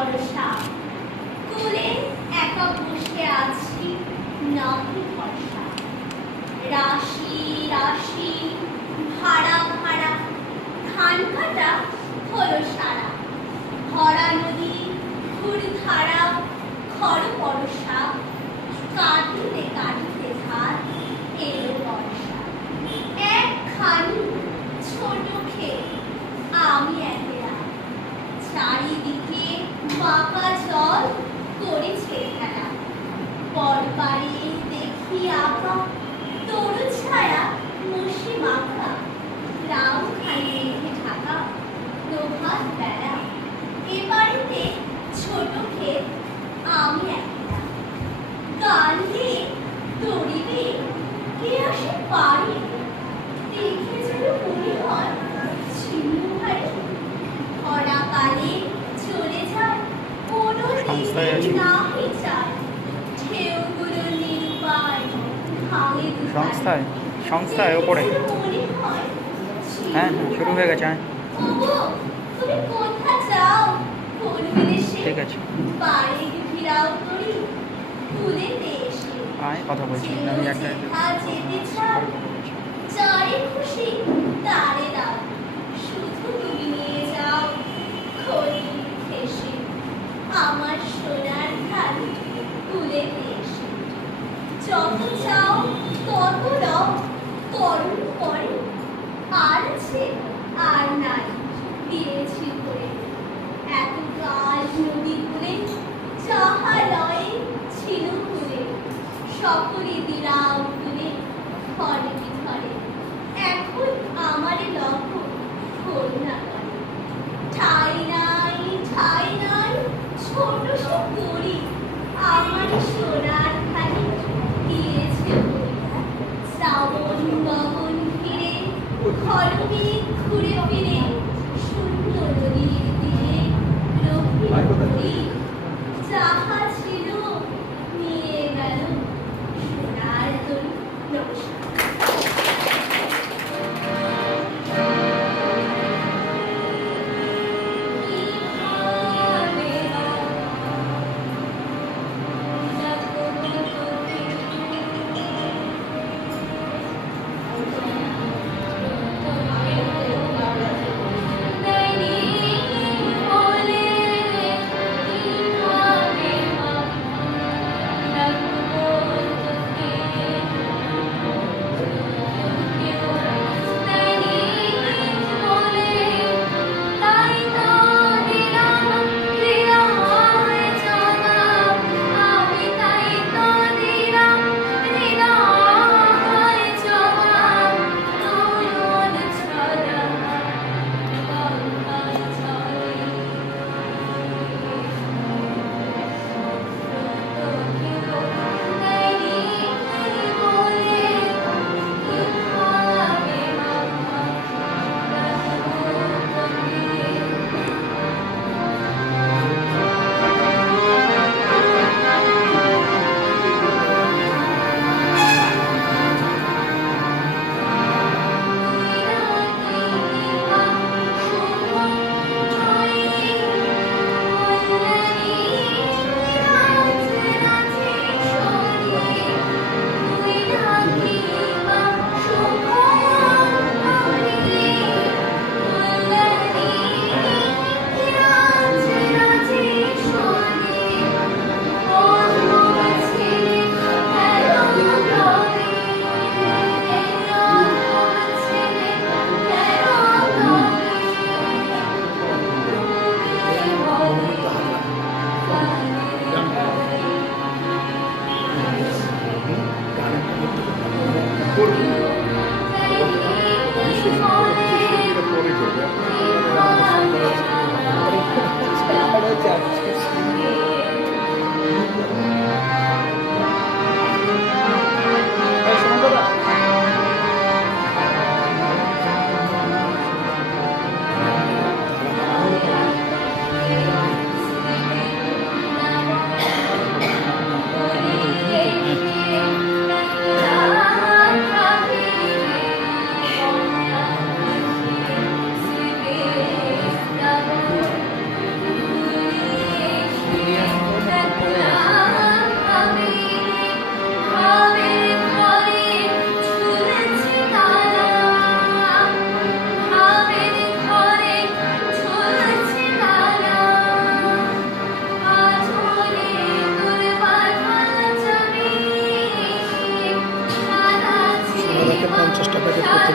ভরসা, কোলে একা বসে আছি নাহি ভরসা। রাশি রাশি ভাড়া ভাড়া ধান কাটা হলো সারা। ভরা নদী ঘুর ধারা খর বরসা, কাঁদিতে কাঁদিতে ধার এলো বর্ষা। একখানি ছোট ক্ষেত আমি একলা, চারিদিকে বাঁকা জল করেছে খেলা। পরপারে দেখি আঁকা তরু ছায়া মুশি মাখা, লাউ খালি রেখে ঢাকা প্রভাত বেলা। এ বাড়িতে ছোট ক্ষেত আমি একলা, গান দিয়ে দড়ি দিয়ে কে আসে পারি। দেখে যেন মনে হয় ছিন্ন ভারী, ভরা কালে চলে যায় কোনো দিন নাহি চায়। ঢেউগুলো নির্বাণ ভাঙে সংস্থায় সংস্থায় ওপরে মনে হয় হ্যাঁ শুরু হয়ে গেছে। ওগো, তুমি কোথা যাও কোন বিদেশে? ঠিক আছে বাড়ি ফিরাও করি তুলেতে এসে। আয় কথা বলছি আমি একটা যেথা যেতে চাও যারে খুশি তারে দাও, শুধু তুমি নিয়ে যাও খড়ি ঘেঁষে আমার সোনার ধান তুলেতে এসে। যত চাও তত দাও করুণ করে, আর আছে আর নাই দিয়েছি করে। এত কাল নদী কূলে যাহা লয়ে ছিল কূলে, সকলে দিলাম তুলে ঘরে ঘরে। এখন আমারে লক্ষ্য করুণা করে, ঠাই নাই ঠাই নাই ছোট সে করি আমার সোনার খালি দিয়েছে বলি। শ্রাবণ গগন ফিরে খরমি ঘুরে ফিরে শূন্য নদীর তীরে রহিল করি। যাহা ছিল নিয়ে গেল সোনার তরী। নমস্কার।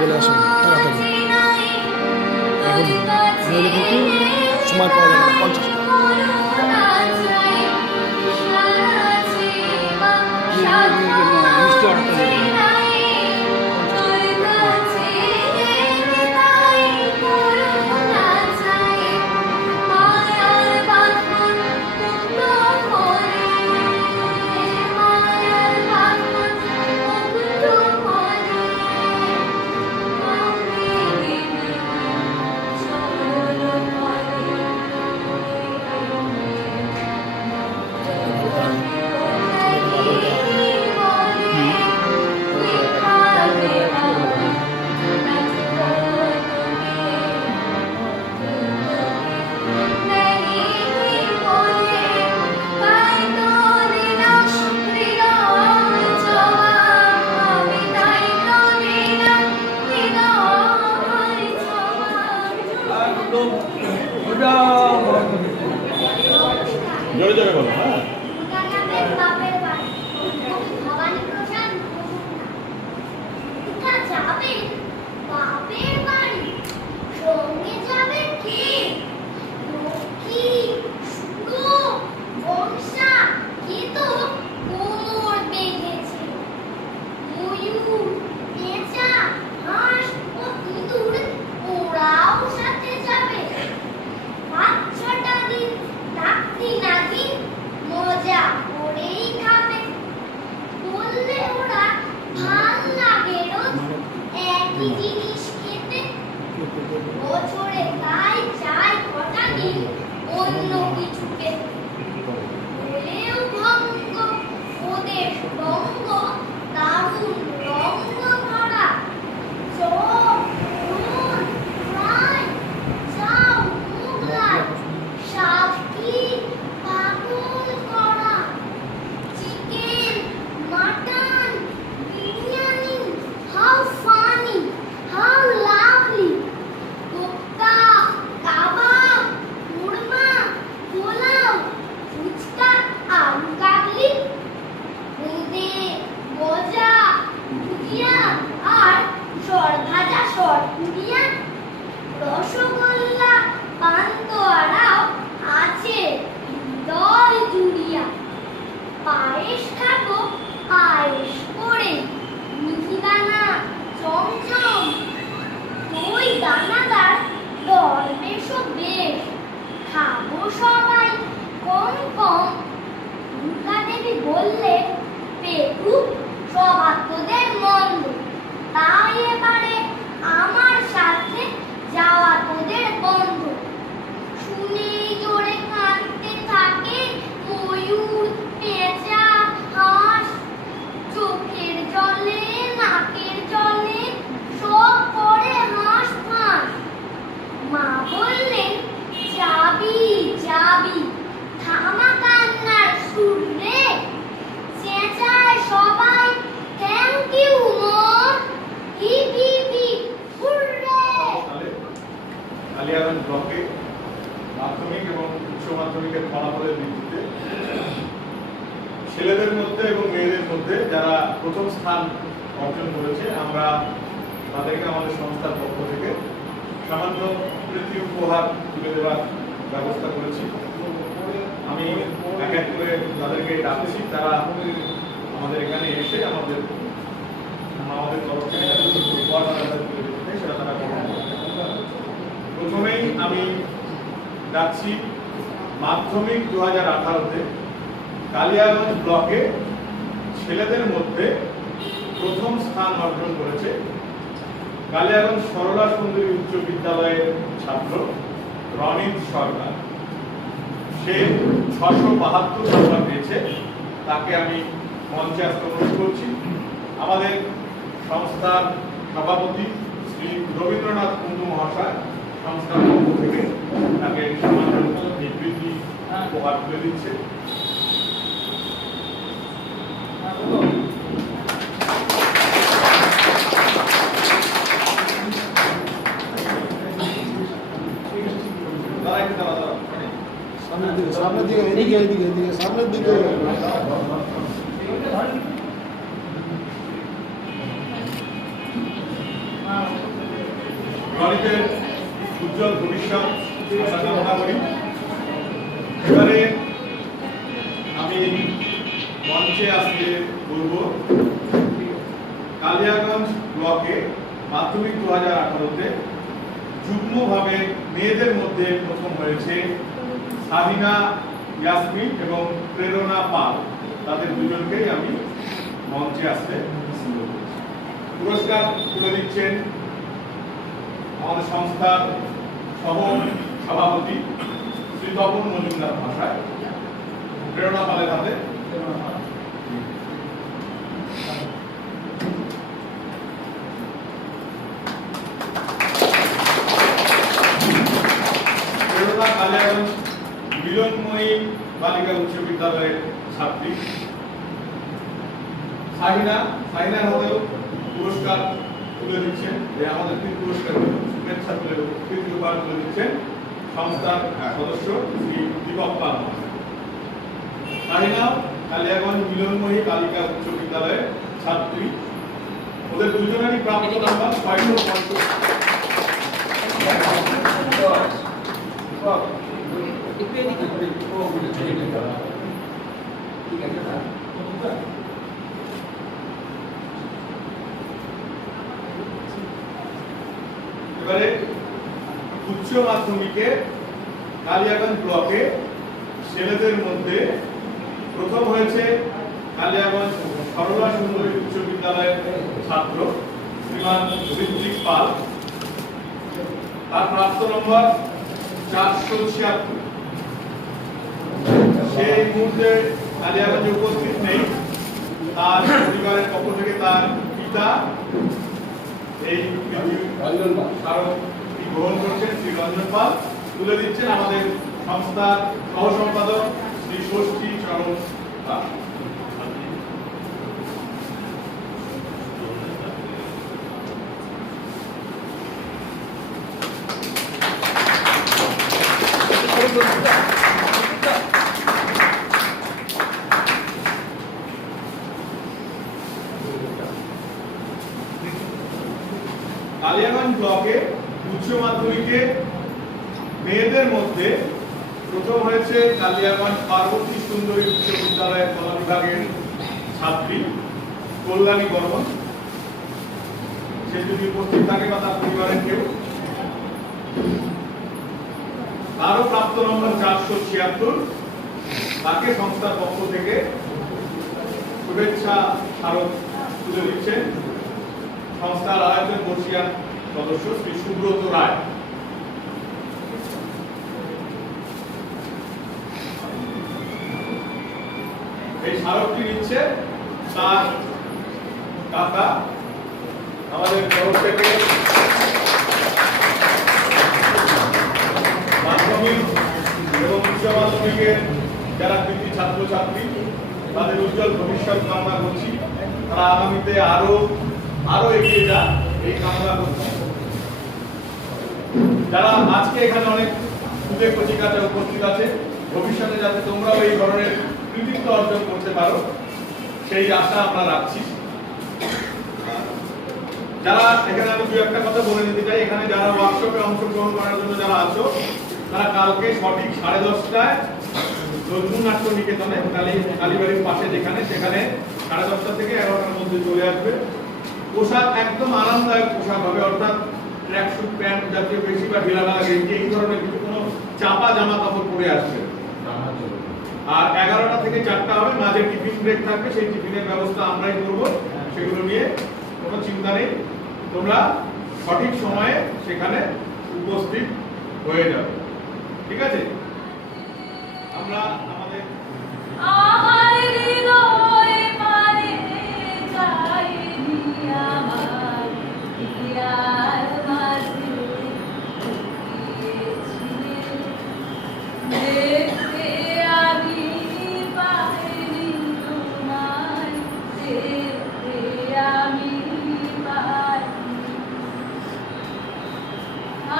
চলে আসুন তাড়াতাড়ি। এখন নইলে কিন্তু সময় পাওয়া যাবে না। 50 টাকা। মিষ্টি অর্ডারটা দিয়ে দেবেন। জোরে জোরে বলো। হ্যাঁ, মজা করেই খাবে বললে ওরা ভাল লাগে রোজ একই জিনিস খেতে বছরে তাই চাই কটা দিন অন্য কিছু খেতে হলেও ভঙ্গ ওদের রঙ্গ দারুণ রঙ্গ ভরা chop roll fry chow Mughlai সাথী পাগল করা chicken mutton biryani how funny how lovely kofta kebab korma pulao phuchka আলু কাবলি বোঁদে গজা ভুজিয়া আর সরভাজা সরপুরিয়া রসগোল্লা পান্তোয়ারাও আছে দল জুড়িয়া পায়েস খাবো পায়েস করে মিহিদানা চমচম দই দানাদার দরবেশও বেশ খাবো সবাই কম কম দুর্গা দেবী বললে পেটু স্বভাব তোদের মন্দ তাই এবারে আমার সাথে যাওয়া তোদের বন্ধ শুনেই জোরে কাঁদতে থাকে ময়ূর পেঁচা হাঁস চোখের জলে নাকের জলে সব করে হাঁস ফাঁস মা বললেন যাবি যাবি থামা কান্নার সুর রে চেঁচায় সবাই thank you more hip hip hip hurray. Kaliyaganj ব্লকে মাধ্যমিক এবং উচ্চ মাধ্যমিকের ফলাফলের ভিত্তিতে ছেলেদের মধ্যে এবং মেয়েদের মধ্যে যারা প্রথম স্থান অর্জন করেছে আমরা তাদেরকে আমাদের সংস্থার পক্ষ থেকে সামান্য প্রীতি উপহার তুলে দেওয়ার ব্যবস্থা করেছি। আমি এক এক করে তাদেরকে ডাকছি, তারা আমাদের এখানে এসে আমাদের তরফ থেকে উপহার তুলে দিতে সেটা তারা গ্রহণ করবে। প্রথমেই আমি ডাকছি মাধ্যমিক 2018-তে কালিয়াগঞ্জ ব্লকে ছেলেদের মধ্যে প্রথম স্থান অর্জন করেছে কালিয়াগঞ্জ সরলা সুন্দরী উচ্চ বিদ্যালয়ের ছাত্র রনিত সরকার। সে 672 নম্বর পেয়েছে, তাকে আমি মঞ্চে আসতে অনুরোধ করছি। আমাদের সংস্থার সভাপতি শ্রী রবীন্দ্রনাথ কুণ্ডু মহাশয় সংস্থার পক্ষ থেকে তাকে সামান্য নিবৃত্তি উপহার তুলে দিচ্ছে। সামনের দিকে এদিকে এদিকে এদিকে সামনের দিকে গণিতের উজ্জ্বল ভবিষ্যৎ আশা কামনা করি। এবারে আমি মঞ্চে আসতে বলব কালিয়াগঞ্জ ব্লকে মাধ্যমিক 2018-তে যুগ্মভাবে মেয়েদের মধ্যে প্রথম হয়েছে সাহিনা ইয়াসমিন এবং প্রেরণা পাল। তাদের দুজনকেই আমি মঞ্চে আসতে পুরস্কার তুলে দিচ্ছেন আমাদের সংস্থার সহ সভাপতি শ্রী তপন মজুমদার ভাষায় প্রেরণা পালের হাতে। প্রেরণা কালিয়াগঞ্জ মিলনময়ী বালিকা উচ্চ বিদ্যালয়ের ছাত্রী। সাহিনার হাতেও পুরস্কার তুলে দিচ্ছেন, আমাদের তিন পুরস্কার শুভেচ্ছা তুলে দিচ্ছেন সংস্থার সদস্য শ্রী দীপক পাল। সাহিনা কালিয়াগঞ্জ মিলনময়ী বালিকা উচ্চ বিদ্যালয়ের ছাত্রী। ওদের দুজনেরই প্রাপ্ত নাম্বার 650। এবারে উচ্চ মাধ্যমিকে কালিয়াগঞ্জ ব্লকে ছেলেদের মধ্যে প্রথম হয়েছে কালিয়াগঞ্জ সরলা সুন্দরী উচ্চ বিদ্যালয়ের ছাত্র শ্রীমান ঋত্বিক পাল। তার প্রাপ্ত নম্বর 476। সেই মুহূর্তে কালিয়াগঞ্জে উপস্থিত নেই। তার পরিবারের পক্ষ থেকে তার পিতা এই স্মারকটি গ্রহণ করছেন শ্রী রঞ্জন পাল। তুলে দিচ্ছেন আমাদের সংস্থার সহ সম্পাদক শ্রী ষষ্ঠী চরণ পাল। কালিয়াগঞ্জ ব্লকে উচ্চ মাধ্যমিকে মেয়েদের মধ্যে প্রথম হয়েছে কালিয়াগঞ্জ পার্বতী সুন্দরী উচ্চ বিদ্যালয়ের কলা বিভাগের ছাত্রী কল্যাণী বর্মন। সে যদি উপস্থিত থাকে বা তার পরিবারের কেউ। তারও প্রাপ্ত নম্বর 476। তাকে সংস্থার পক্ষ থেকে শুভেচ্ছা স্মারক তুলে দিচ্ছেন সংস্থার আয়োজক বর্ষিয়ান সদস্য শ্রী সুব্রত রায়। এই স্মারকটি নিচ্ছে তার কাকা। আমাদের তরফ থেকে মাধ্যমিক এবং উচ্চ মাধ্যমিকের যারা কৃতি ছাত্রছাত্রী তাদের উজ্জ্বল ভবিষ্যৎ কামনা করছি। তারা আগামীতে আরো এগিয়ে যান এই কামনা করছি। যারা আজকে এখানে অনেক সুযোগ কচিকাতে উপস্থিত আছে, ভবিষ্যতে যাতে তোমরাও এই ধরনের কৃতিত্ব অর্জন করতে পারো সেই আশা আমরা রাখছি। যারা এখানে আমি দু একটা কথা বলে নিতে চাই, এখানে যারা ওয়ার্কশপে অংশগ্রহণ করার জন্য যারা আছো তারা কালকে সঠিক 10:30টায় নজরুল নাট্য নিকেতনে কালীবাড়ির পাশে যেখানে সেখানে 10:30 থেকে 11টার মধ্যে চলে আসবে। পোশাক একদম আরামদায়ক পোশাক হবে, অর্থাৎ ট্র্যাকস্যুট প্যান্ট জাতীয় বেশি বা ঢিলাঢালা গেঞ্জি এই ধরনের কিছু কোনো চাপা জামা কাপড় পরে আসবে। আর 11টা থেকে 4টা হবে, মাঝে টিফিন ব্রেক থাকবে, সেই টিফিনের ব্যবস্থা আমরাই করব। সেগুলো নিয়ে কোনো চিন্তা নেই, তোমরা সঠিক সময়ে সেখানে উপস্থিত হয়ে যাবে। ঠিক আছে? আমরা আমাদের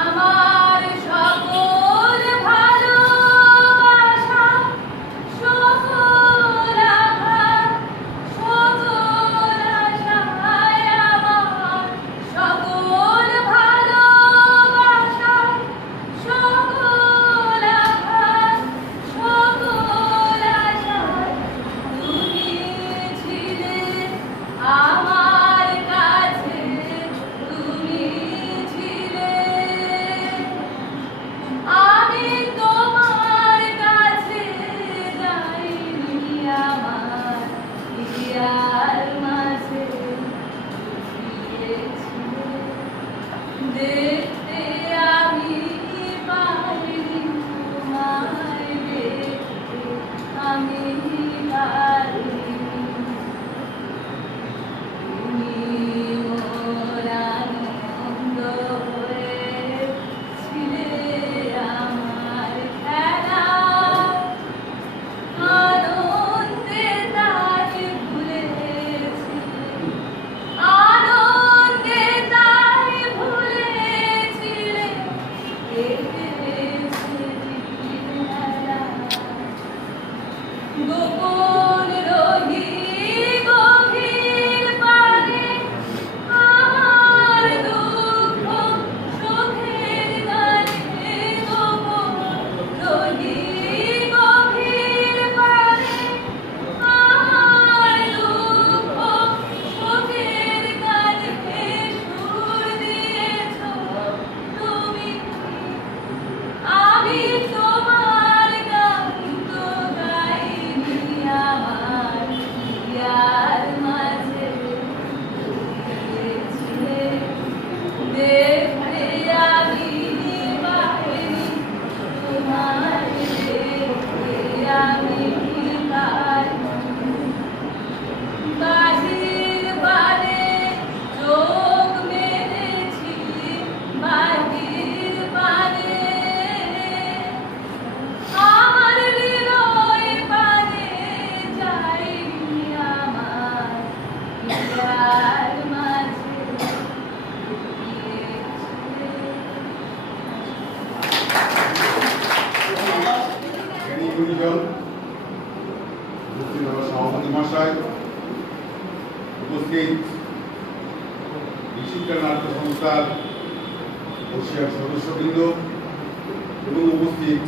আমার সকল ভালোবাসা গোপন রহি গভীর পানে আমার দুঃখ সুখের গানে গোপন রহি গভীর পানে আমার দুঃখ সুখের গানে সুর দিয়েছ তুমি আমি তোমার গান তো গাইনি আমার ইয়ার মাঝে দেখতে আমি পাইনি তোমার দেখতে আমি পাইনি বাহির বারে চোখ মেরেছি বাহির বারে আমার হৃদয় পানে যাইনি আমার ইয়ার মাঝে জ্ঞানী গুণীজন, উপস্থিত আমার সভাপতি মহাশয়, উপস্থিত বিচিত্রা নাট্য সংস্থার বর্ষিয়ার সদস্যবৃন্দ এবং উপস্থিত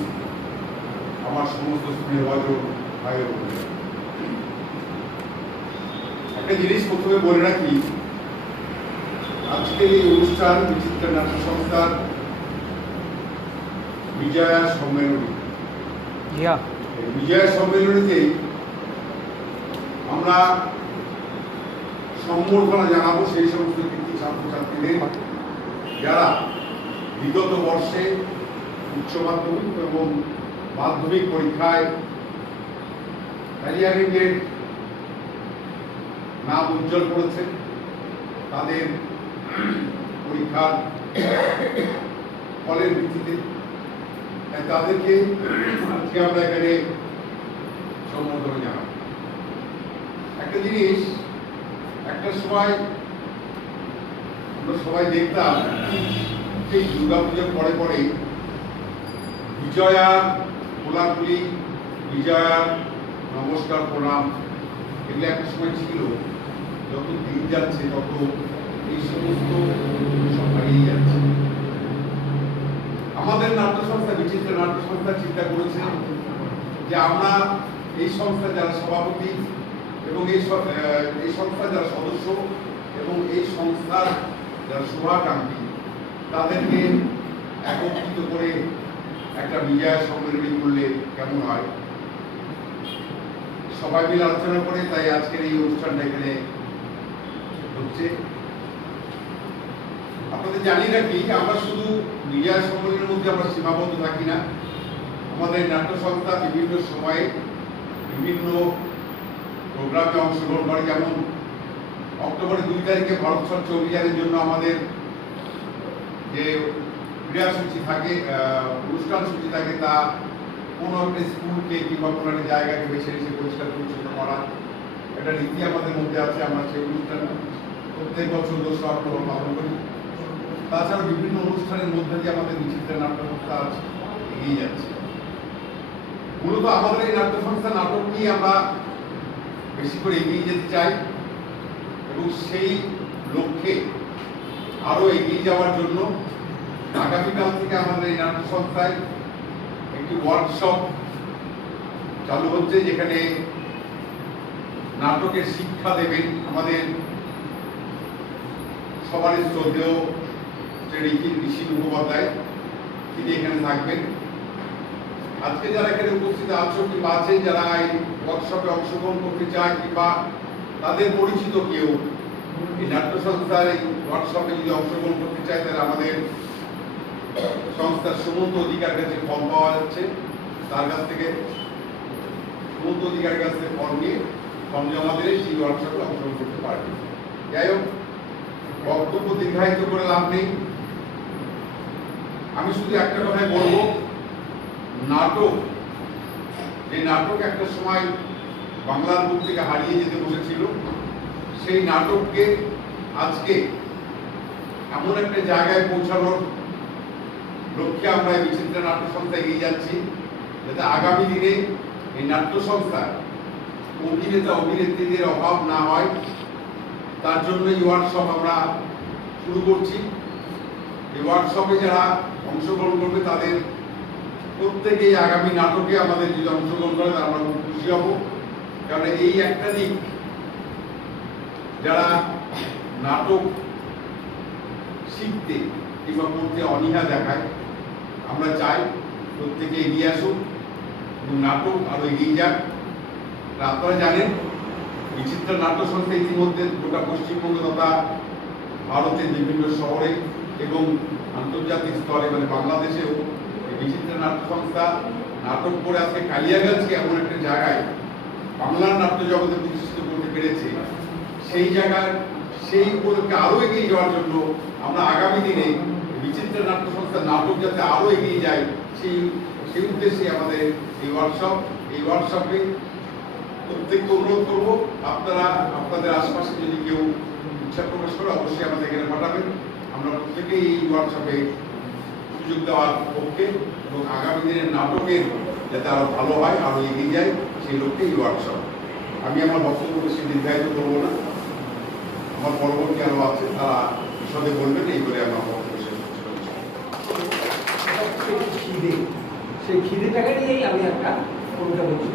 আমার সমস্ত স্নেহভাজন ভাই ও বোনেরা। একটা জিনিস প্রথমে বলে রাখি, আজকের এই অনুষ্ঠান বিচিত্রা নাট্য সংস্থার বিজয়া সম্মেলনী। या এই বিজয়া সম্মেলনীতে আমরা সম্বর্ধনা জানাবো সেই সমস্ত কৃতি ছাত্রছাত্রীদের যারা বিগত বর্ষে উচ্চ মাধ্যমিক এবং মাধ্যমিক পরীক্ষায় ক্যারিয়ারিংয়ের নাম উজ্জ্বল করেছে। তাদের পরীক্ষার ফলের ভিত্তিতে তাদেরকে আজকে আমরা এখানে সম্বর্ধনা জানাবো। একটা জিনিস, একটা সময় আমরা সবাই দেখতাম যে দুর্গাপুজোর পরে পরে বিজয়ার কোলাকুলি, বিজয়ার নমস্কার প্রণাম, এগুলো একটা সময় ছিল। যত দিন যাচ্ছে তত এই সমস্ত সব হারিয়ে যাচ্ছে। আমাদের নাট্য সংস্থা বিচিত্রা নাট্য সংস্থা চিন্তা করেছে যে আমরা এই সংস্থার যারা সভাপতি এবং এই সংস্থার যারা সদস্য এবং এই সংস্থার যারা শুভাকাঙ্ক্ষী তাদেরকে একত্রিত করে একটা বিজয়া সম্মেলনী করলে কেমন হয়, সবাই মিলে আলোচনা করে তাই আজকের এই অনুষ্ঠানটা এখানে হচ্ছে। আপনাদের জানি রাখি, আমরা শুধু বিজয়া সম্মেলনের মধ্যে আমরা সীমাবদ্ধ থাকি না। আমাদের নাট্য সংস্থা বিভিন্ন সময়ে বিভিন্ন প্রোগ্রামে অংশগ্রহণ করে। যেমন অক্টোবরের 2 তারিখে ভারত স্বচ্ছ অভিযানের জন্য আমাদের যে ক্রীড়াসূচি থাকে, অনুষ্ঠান সূচি থাকে, তা কোনো একটা স্কুলকে কিংবা কোনো একটা জায়গাকে বেছে বেছে পরিষ্কার পরিচ্ছন্ন করা, একটা রীতি আমাদের মধ্যে আছে। আমরা সেই অনুষ্ঠান প্রত্যেক বছর 2 অক্টোবর পালন করি। তাছাড়া বিভিন্ন অনুষ্ঠানের মধ্যে দিয়ে আমাদের বিচিত্রা নাট্য সংস্থা এগিয়ে যাচ্ছে। মূলত আমাদের এই নাট্য সংস্থা নাটক নিয়ে আমরা বেশি করে এগিয়ে যেতে চাই এবং সেই লক্ষ্যে আরো এগিয়ে যাওয়ার জন্য আগামীকাল থেকে আমাদের এই নাট্য সংস্থায় একটি ওয়ার্কশপ চালু হচ্ছে, যেখানে নাটকের শিক্ষা দেবেন আমাদের সবারই শ্রদ্ধেয় ঋষি মুখোপাধ্যায়। তিনি এখানে থাকবেন। আজকে যারা এখানে উপস্থিত আছো কিংবা আছেন যারা এই ওয়ার্কশপে অংশগ্রহণ করতে চায় কিংবা তাদের পরিচিত কেউ এই নাট্য সংস্থার এই ওয়ার্কশপে যদি অংশগ্রহণ করতে চায়, তাহলে আমাদের সংস্থার সুমন্ত অধিকার কাছে ফর্ম পাওয়া যাচ্ছে। তার কাছ থেকে সুমন্ত অধিকারের কাছ থেকে ফর্ম নিয়ে ফর্ম জমা দিলে সেই ওয়ার্কশপে অংশগ্রহণ করতে পারবে। যাই হোক, বক্তব্য দীর্ঘায়িত করে লাভ নেই। আমি শুধু একটা কথাই বলবো, নাটক, যে নাটক একটা সময় বাংলার বুক থেকে হারিয়ে যেতে বসেছিল, সেই নাটককে আজকে এমন একটা জায়গায় পৌঁছানোর লক্ষ্যে আমরা বিচিত্রা নাট্য সংস্থা এগিয়ে যাচ্ছি, যাতে আগামী দিনে এই নাট্য সংস্থার অভিনেতা অভিনেত্রীদের অভাব না হয় তার জন্য এই ওয়ার্কশপ আমরা শুরু করছি। এই ওয়ার্কশপে যারা অংশগ্রহণ করবে তাদের প্রত্যেকেই আগামী নাটকে আমাদের যদি অংশগ্রহণ করে তারা আমরা খুব খুশি হব। কারণ এই একটা দিক যারা নাটক শিখতে কিংবা করতে অনীহা দেখায়, আমরা চাই প্রত্যেকে এগিয়ে আসুক এবং নাটক আরো এগিয়ে যাক। আপনারা জানেন বিচিত্র নাট্য সংস্থা ইতিমধ্যে গোটা পশ্চিমবঙ্গ তথা ভারতের বিভিন্ন শহরে এবং আন্তর্জাতিক স্তরে মানে বাংলাদেশেও এই বিচিত্র নাট্য সংস্থা নাটক করে আজকে কালিয়াগঞ্জকে এমন একটা জায়গায় বাংলার নাট্য জগতে প্রতিষ্ঠিত করতে পেরেছে। সেই জায়গায় সেই উপলক্ষে আরো এগিয়ে যাওয়ার জন্য আমরা আগামী দিনে বিচিত্র নাট্য সংস্থার নাটক যাতে আরো এগিয়ে যায় সেই উদ্দেশ্যে আমাদের এই ওয়ার্কশপে প্রত্যেককে অনুরোধ করবো আপনারা আপনাদের আশপাশে যদি কেউ ইচ্ছা প্রকাশ করে অবশ্যই আমাদের এখানে পাঠাবেন। আমরা প্রত্যেকেই এই ওয়ার্কশপে সুযোগ দেওয়ার পক্ষে এবং আগামী দিনের নাটকের যাতে আরো ভালো হয় আরো এগিয়ে যায় সেই লক্ষ্যে এই ওয়ার্কশপ। আমি আমার বক্তব্য বেশি দীর্ঘায়িত করবো না, আমার পরবর্তী আরো আছে তারা বিশদে বলবেন, এই করে আমার বক্তব্য শেষ করছি। খিদে, সেই খিদেটাকে নিয়েই আমি একটা কবিতা বলছি।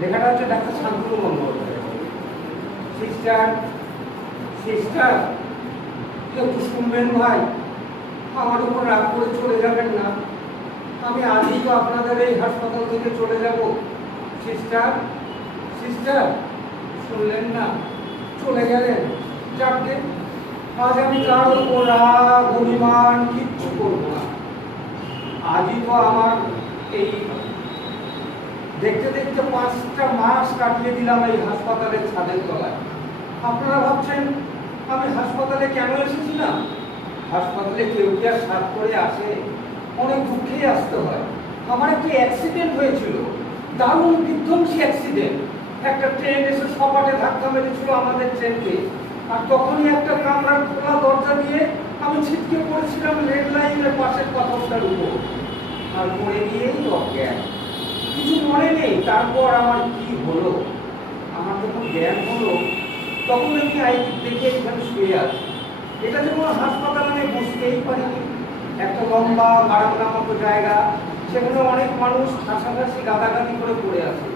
লেখাটা হচ্ছে ডাক্তার শান্তনু বন্দ্যোপাধ্যায়। সিস্টার একটু শুনবেন ভাই, আমার উপর রাগ করে চলে যাবেন না। আমি আজই তো আপনাদের এই হাসপাতাল থেকে চলে যাব। সিস্টার শুনলেন না, চলে গেলেন। যাকে আজ আমি কারোর উপর রাগ অভিমান কিচ্ছু করবো না। আজই তো আমার এই দেখতে দেখতে 5টা মাস কাটিয়ে দিলাম এই হাসপাতালের ছাদের তলায়। আপনারা ভাবছেন আমি হাসপাতালে কেন এসেছিলাম? হাসপাতালে কেউ কি আর সাত করে আসে? অনেক দুঃখেই আসতে হয়। আমার একটি অ্যাক্সিডেন্ট হয়েছিল, দারুণ বিধ্বংসী অ্যাক্সিডেন্ট। একটা ট্রেন এসে সপাটে ধাক্কা মেরেছিল আমাদের ট্রেনকে, আর তখনই একটা কামরার খোলা দরজা দিয়ে আমি ছিটকে পড়েছিলাম রেড লাইনের পাশের পাথরটার উপর, আর পড়ে গিয়েই অজ্ঞান। কিছু মনে নেই তারপর আমার কি হলো। আমার যখন জ্ঞান হলো তখন আমি দেখে এখানে শুয়ে আছি। এটা যে কোনো হাসপাতাল আমি বুঝতেই পারিনি। একটা লম্বা বারান্দার মতো জায়গা, সেখানে অনেক মানুষ কাছাকাছি গাদাগাদি করে পড়ে আছে।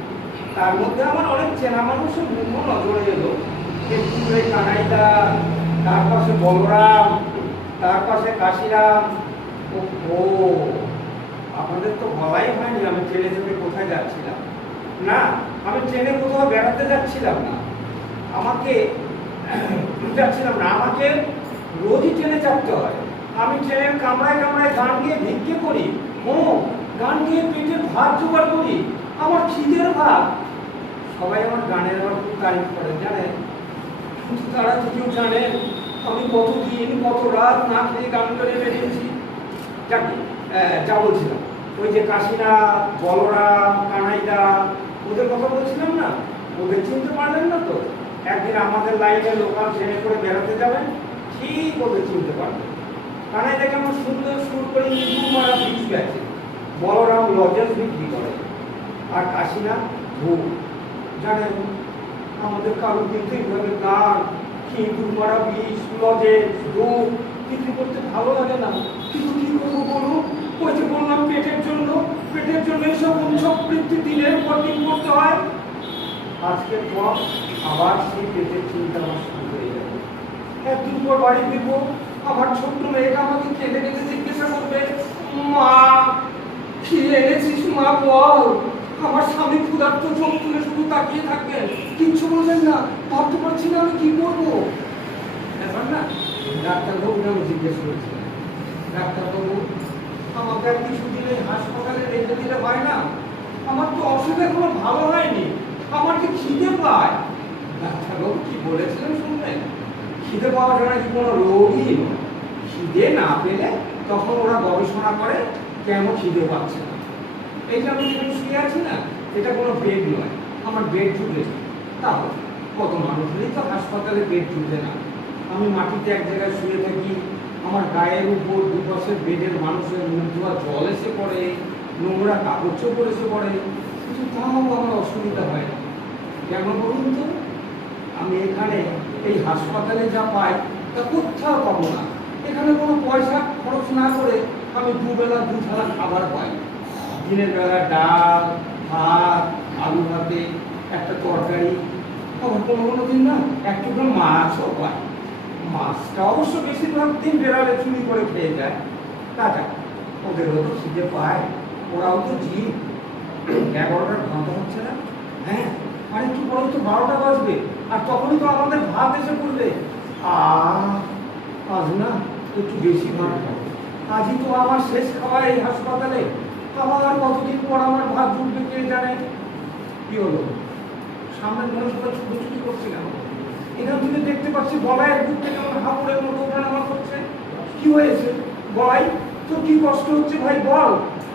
তার মধ্যে আমার অনেক চেনা মানুষের মুখও নজরে এলো। একটু দূরে কানাইদা, তার পাশে বলরাম, তার পাশে কাশিরাম। ও আপনাদের তো বলাই হয়নি আমি ট্রেনে চেপে কোথায় যাচ্ছিলাম। না, আমি ট্রেনে কোথাও বেড়াতে যাচ্ছিলাম না। আমাকে রোজই ট্রেনে চাপতে হয়। আমি ট্রেনের কামরায় কামরায় গান গিয়ে ভিক্ষে করি, গান গিয়ে পেটের ভাত জোগাড় করি, আমার খিদের ভাত। সবাই আমার গানের আবার খুব তারিফ করেন জানেন, কিন্তু তারা তো কেউ জানেন আমি কতদিন কত রাত না খেয়ে গান করে বেরিয়েছি। যাকে যা বলছিলাম, ওই যে কাশিনা, বলরাম, কানাইদা, ওদের কথা বলছিলাম না, ওদের চিনতে পারলেন না তো? একদিন আমাদের লাইনে লোকাল ট্রেনে করে বেড়াতে যাবেন, ঠিক ওদের চিনতে পারবেন। কানাইদা কেমন সুন্দর সুর করে ইঁদুর মারা বিষ গেছে, বলরাম লজেন্স বিক্রি করে, আর কাশিনা ভূ। জানেন আমাদের কারো কিন্তু এইভাবে গান, ইঁদুর মারা বিষ, লজেন্স, ধূপ বিক্রি করতে ভালো লাগে না, কিন্তু কি করবো বলুন? ওই যে বললাম পেটের জন্য এইসব উৎসব বৃত্তি দিনের পর দিন করতে হয়। আজকের পর আবার সেই পেটের চিন্তা আমার শুরু হয়ে যাবে। একদিন পর বাড়ি ফিরবো, আমার ছোট্ট মেয়েটা আমাকে কেঁদে কেঁদে জিজ্ঞাসা করবে, মা কি এনেছিস মা বল। আমার স্বামী ক্ষুধার্ত চোখ তুলে শুধু তাকিয়ে থাকবেন, কিচ্ছু বলবেন না। ভাবতে পারছি না আমি কি করবো। এখন না ডাক্তারবাবুকে আমি জিজ্ঞেস করেছিলাম, ডাক্তারবাবু আমাকে আর কিছুদিন এই হাসপাতালে রেখে দিলে হয় না? আমার তো অসুখ এখনো ভালো হয়নি, আমার কি খিদে পায়। ডাক্তারবাবু কি বলেছিলেন শুনবেন? খিদে পাওয়াটা নাকি কোনো রোগই নয়। খিদে না পেলে তখন ওরা গবেষণা করে কেন খিদে পাচ্ছে না। এই যে আমি যেখানে শুয়ে আছি না, এটা কোনো বেড নয়, আমার বেড জুটেছে। তাহলে কত মানুষেরই তো হাসপাতালে বেড জুটে না। আমি মাটিতে এক জায়গায় শুয়ে থাকি, আমার গায়ের উপর দুপাশের বেডের মানুষের মুখ ধোয়া জল এসে পড়ে, নোংরা কাপড় চোপড় এসে পড়ে। কিন্তু তাও আমার অসুবিধা হয় না। কেন বলুন তো? আমি এখানে এই হাসপাতালে যা পাই তা কোথাও পাবো না। এখানে কোনো পয়সা খরচ না করে আমি দুবেলা দু থালা খাবার পাই। দিনের বেলা ডাল, ভাত, আলু ভাতে, একটা তরকারি, আবার কোনো দিন না একটু করে মাছও পাই। মাছটা অবশ্য বেশিরভাগ দিন বেড়ালে চুরি করে খেয়ে যায়। কাজা ওদেরও তো খিদে পায়, ওরাও তো জীব। 11টার ঘন্টা হচ্ছে না? হ্যাঁ, আর একটু পরে তো 12টা বাজবে, আর তখনই তো আমাদের ভাত এসে পড়বে। আজ না একটু বেশি ভাত খাবো। আজই তো আমার শেষ খাওয়া এই হাসপাতালে। আবার কতদিন পর আমার ভাত জুটবে কে জানে। কি হলো? সামনের মানুষগুলো ছুটোছুটি করছে কেন? এখান থেকে দেখতে পাচ্ছি গলায় বুক থেকে আমার হাঁপুড়ের মতো ওঠানামা করছে। কি হয়েছে গলাই? তোর কি কষ্ট হচ্ছে ভাই বল।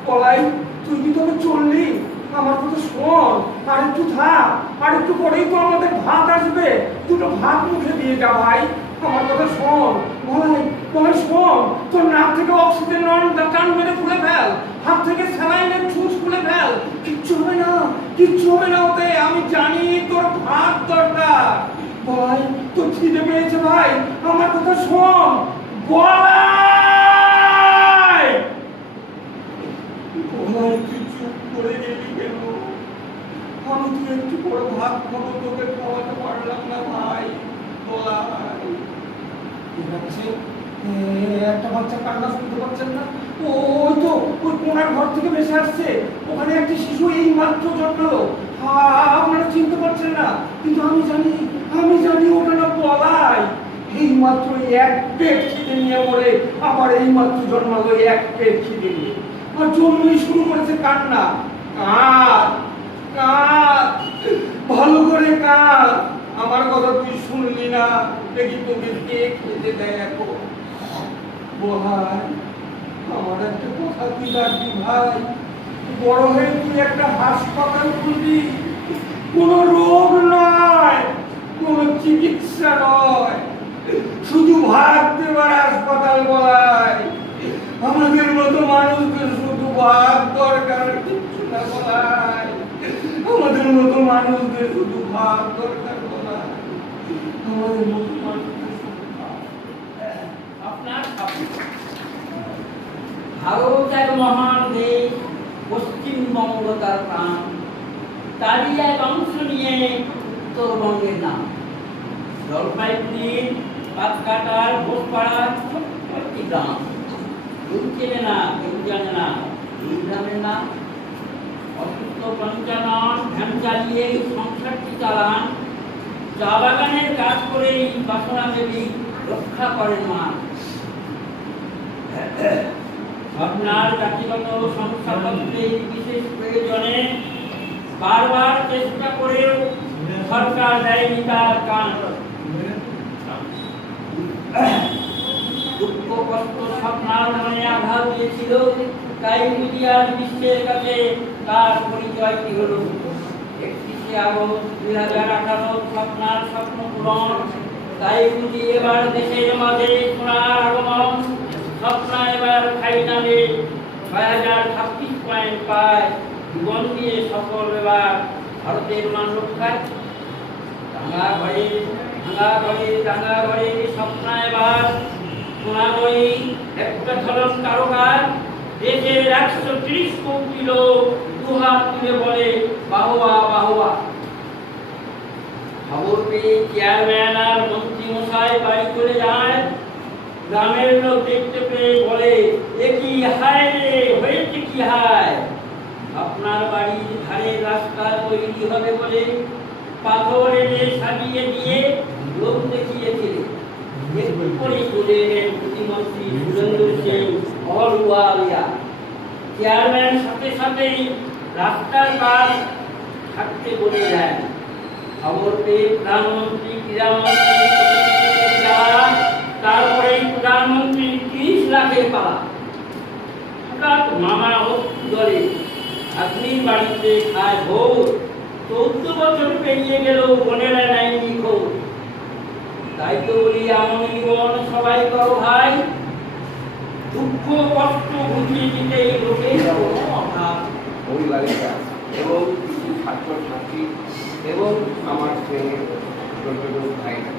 গলাই, তুই কি তবে চললি? আমার কথা শোন, আর একটু থাক, আর একটু পরেই তো আমাদের ভাত আসবে। দুটো ভাত মুখে দিয়ে যা ভাই, আমার কথা শোন। গলাই, গলাই শোন, তোর নাক থেকে অক্সিজেন টান মেরে খুলে ফেল, হাত থেকে স্যালাইনের ছুঁচ খুলে ফেল। কিচ্ছু হবে না, কিচ্ছু হবে না ওতে। আমি জানি তোর ভাত দরকার। ভাই, তোর খিদে পেয়েছে ভাই, আমার কথা শোন। গলাই, গলাই তুই চুপ করে গেলি কেন? আমি তুই একটু পরে ভাত খাবো, তোকে খাওয়াতে পারলাম না ভাই। গলাই, ঠিক আছে, একটা বাচ্চা কান্না শুনতে পাচ্ছেন না? ওই তো ওই কোনার ঘর থেকে ভেসে আসছে। ওখানে একটি শিশু এই মাত্র জন্মালো। আপনারা চিনতে পারছেন না, কিন্তু আমি জানি ওটা না বলাই। এই মাত্র এক পেট খিদে নিয়ে মরে আবার এই মাত্র জন্মালো এক পেট খিদে নিয়ে, আর জন্মই শুরু করেছে কান্না। কাঁদ কাঁদ, ভালো করে কাঁদ। আমার কথা তুই শুনলি না, দেখি তোকে কে খেতে দেয় এখন। ভাই, আমার একটা কথা তুই রাখবি ভাই। বড় হয়ে তুই একটা হাসপাতাল খুলবি। কোনো রোগ নয়, কোনো চিকিৎসা নয়, শুধু ভাত দেবার হাসপাতাল বলাই। আমাদের মতো মানুষদের শুধু ভাত দরকার, কিচ্ছু না বলাই। আমাদের মতো মানুষদের শুধু ভাত দরকার বলাই। আমাদের মতো মানুষদের শুধু ভাত। আপনার ভারত এক মহান দেশ, পশ্চিমবঙ্গ তার প্রাণ, তারই এক অংশ নিয়ে উত্তরবঙ্গের নাম। জলপাইগুড়ির পাতকাটার ভোজপাড়ার ছোট্ট একটি গ্রাম। কেউ চেনে না, কেউ জানে না এই গ্রামের নাম। অসুস্থ পঞ্চানন ভ্যান চালিয়ে সংসারটি চালান। চা বাগানের কাজ করেই বাসনা দেবী রক্ষা করেন মা। আপনার জাতিগত শংসাপত্রের বিশেষ প্রয়োজনে বারবার চেষ্টা করেও সরকার দেয়নি তার কান। দুঃখ কষ্ট স্বপ্নার মনে আঘাত দিয়েছিল, তাই বুঝি আজ বিশ্বের কাছে তার পরিচয়টি হল। 31শে আগস্ট 2018 স্বপ্নার স্বপ্ন পূরণ, তাই বুঝি এবার দেশের মাঝে সোনার আগমন। স্বপ্না এবার ফাইনালে 6026 পয়েন্ট পায়, জীবন দিয়ে সফল এবার ভারতের মান রক্ষায়। ভাঙা ঘরে স্বপ্না এবার সোনাময়ী একটা ঝলক তারকার। দেশের 130 কোটি লোক দুহাত তুলে বলে বাহবা বাহবা। খবর পেয়ে চেয়ারম্যান আর মন্ত্রী মশাই বাড়ি চলে যায়। গ্রামের লোক দেখতে পেয়ে বলে, এ কি হায় রে, হয়েছে কি হায়? আপনার বাড়ির ধারে রাস্তা তৈরি হবে বলে পাথর এনে সাজিয়ে দিয়ে লোক দেখিয়েছিলেন। একটু করে চলে এলেন প্রতিমন্ত্রী সুরেন্দ্র সিং অলওয়ালিয়া। চেয়ারম্যান সাথে সাথেই রাস্তার কাজ থাকতে বলে দেন। খবর পেয়ে প্রধানমন্ত্রী, ক্রীড়ামন্ত্রী, তারপরেই প্রধানমন্ত্রী 30 লাখের পালা। হঠাৎ মামা দলে আপনি বাড়িতে খায় ভোর। 14 বছর পেরিয়ে গেল, বোনেরা নেয়নি খোঁজ। তাই তো বলি এমন জীবন সবাই করো ভাই। দুঃখ কষ্ট বুঝিয়ে দিতে লোকের কোনো অভাব। এবং ছাত্রছাত্রী এবং আমার শ্রেণীর ছোট ছোট ভাইরা।